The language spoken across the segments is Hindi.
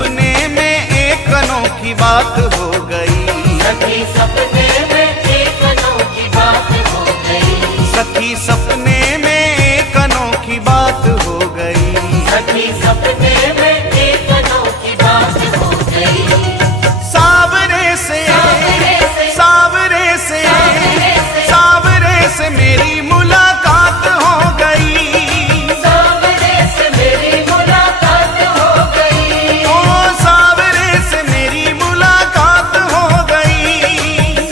सपने में एक अनोखी बात हो गई। सखी सपने में एक अनोखी बात हो गई। सखी सपने में एक अनोखी बात हो गई। सखी सपने में एक अनोखी बात हो गई। सावरे से सावरे से सावरे से मेरी मुलाकात हो गई। सावरे से मेरी मुलाकात हो गई। ओ सावरे से मेरी मुलाकात हो गई।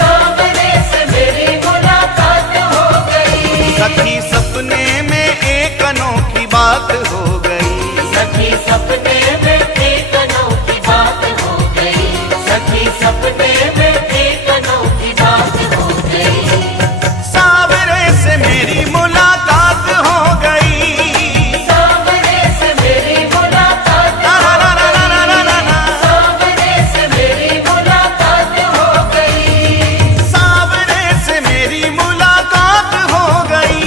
सावरे से मेरी मुलाकात हो गई। सखी सपने में एक अनोखी बात हो गई। सखी सपने में एक अनोखी बात हो गई। सखी सपने में एक अनोखी बात हो गई। सावरे से मेरी मुलाकात हो गई। सावरे से मेरी मुलाकात ला ला ला ला ला ला ला ला। सावरे से मेरी मुलाकात हो गई। सावरे से मेरी मुलाकात हो गई।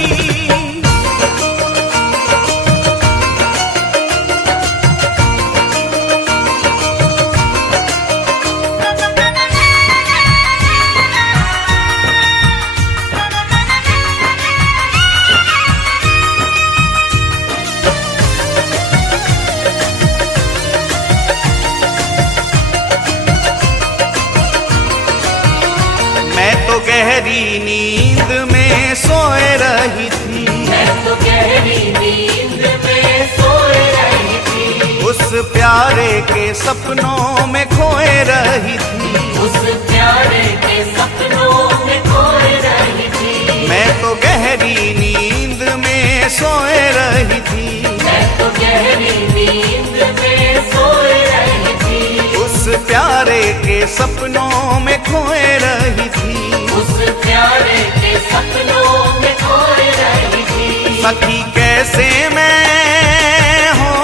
मैं तो गहरी नींद में सोए रही थी। मैं तो गहरी नींद में सोए रही थी। उस प्यारे के सपनों में खोए रही थी। उस प्यारे के सपनों में खोए रही थी। मैं तो गहरी नींद में सोए रही थी। मैं तो गहरी नींद में सोए रही थी। उस प्यारे के सपनों में खोए रही थी। उस प्यारे के सपनों में खोए रही थी। सखी कैसे मैं हो,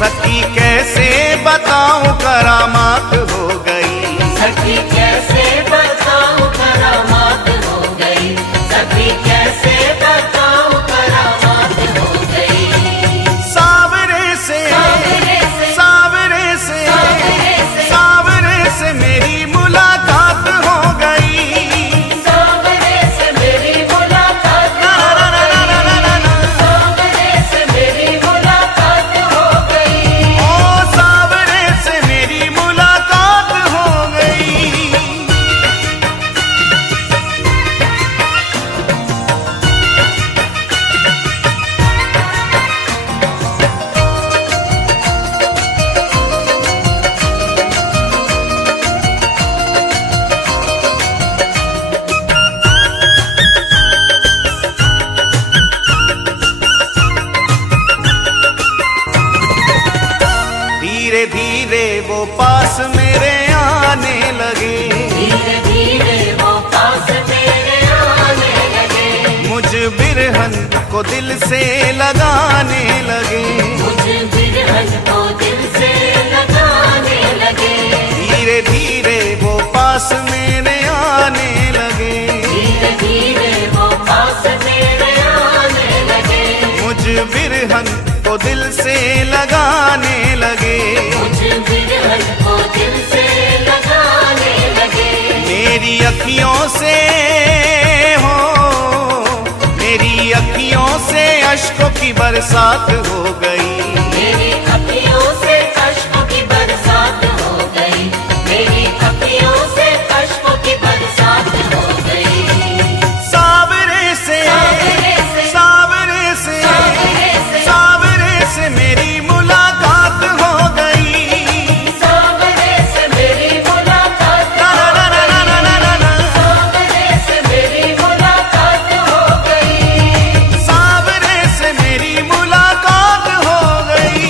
सखी कैसे बताऊं करामात हो गई। सखी कैसे बताऊं करामात हो गई। सखी कैसे बताऊं करामात हो गई। सावरे से सावरे से सावरे से सावरे से सावरे से मेरी मुलाकात हो गई। सावरे से मेरी मुलाकात ला ला ला ला ला ला ला ला। सावरे से मेरी मुलाकात हो गई। ओ सावरे से मेरी मुलाकात हो गई। धीरे धीरे वो पास मेरे आने लगे। धीरे धीरे वो पास मेरे आने लगे। मुझ बिरहन को दिल से लगाने लगे। मुझ बिरहन को दिल से लगाने लगे। धीरे धीरे वो पास मेरे आने लगे। धीरे धीरे वो पास मेरे आने लगे। मुझ बिरहन को दिल से लगाने लगे। मुझ बिरहन को दिल से लगाने लगे। मेरी अखियों से हो, मेरी अखियों से अश्कों की बरसात हो गई। मेरी अखियों से अश्कों की बरसात हो गई। मेरी अखियों से अश्कों की बरसात हो गई। सावरे से सावरे से सावरे से सावरे से सावरे से मेरी मुलाकात हो गई। सावरे से मेरी मुलाकात ला ला ला ला ला ला ला ला। सावरे से मेरी मुलाकात हो गई। सावरे से मेरी मुलाकात हो गई।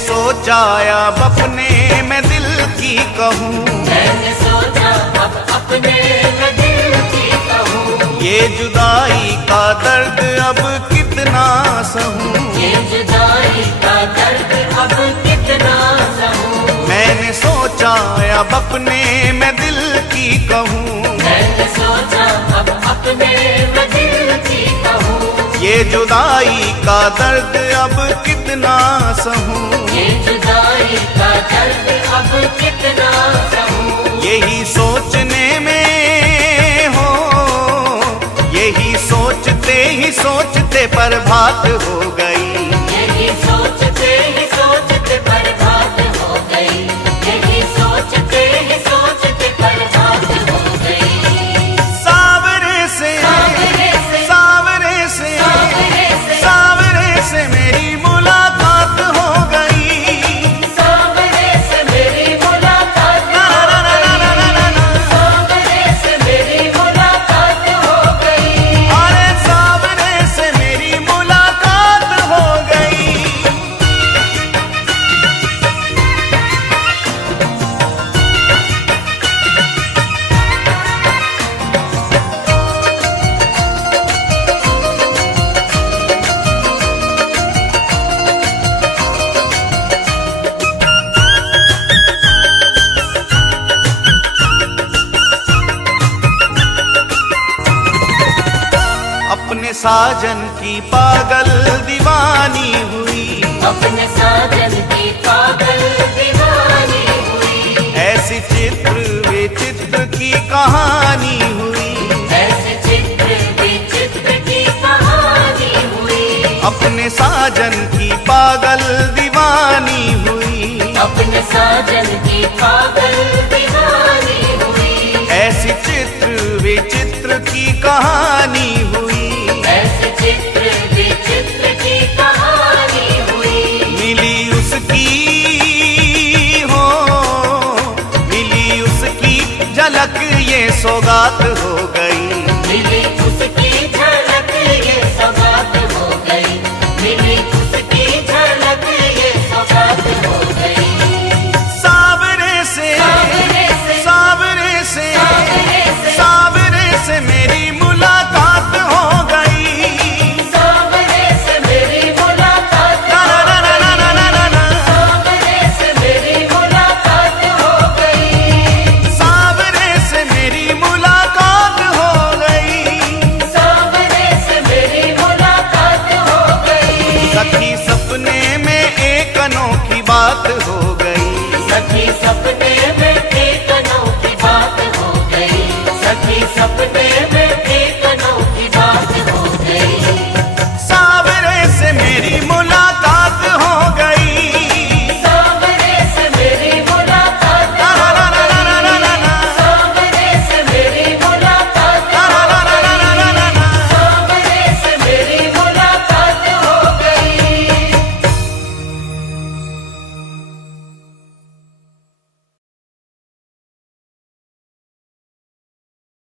सोचा अब अपने मैं दिल की कहूँ। मैंने सोचा कहूँ, मैंने सोचा अब अपने मैं दिल की कहूँ, ये जुदाई का दर्द अब कितना सहूँ, ये जुदाई का दर्द अब कितना सहूँ। यही सोचने में हो, यही सोचते ही सोचते बर्बाद हो गई, यही सोचते ही सोचते बर्बाद हो गई, यही सोचते ही सोचते बर्बाद हो गई। सावरे से सावरे से सावरे से सावरे से सावरे से मेरी मुलाकात हो गई, सावरे से मेरी मुलाकात हो गई, सावरे से मेरी मुलाकात हो गई। अरे सावरे से मेरी मुलाकात हो गई। अपने साजन की पागल दीवानी हुई, अपने साजन की पागल दीवानी हुई, ऐसी चित्र विचित्र की कहानी हुई, ऐसे चित्र विचित्र की कहानी हुई, अपने साजन की पागल दीवानी हुई, अपने साजन की पागल दीवानी हुई, ऐसी चित्र विचित्र की कहानी हुई, ऐसे चित्र विचित्र की कहानी हुई। मिली उसकी हो, मिली उसकी झलक ये सौगात हो गई, मिली उसकी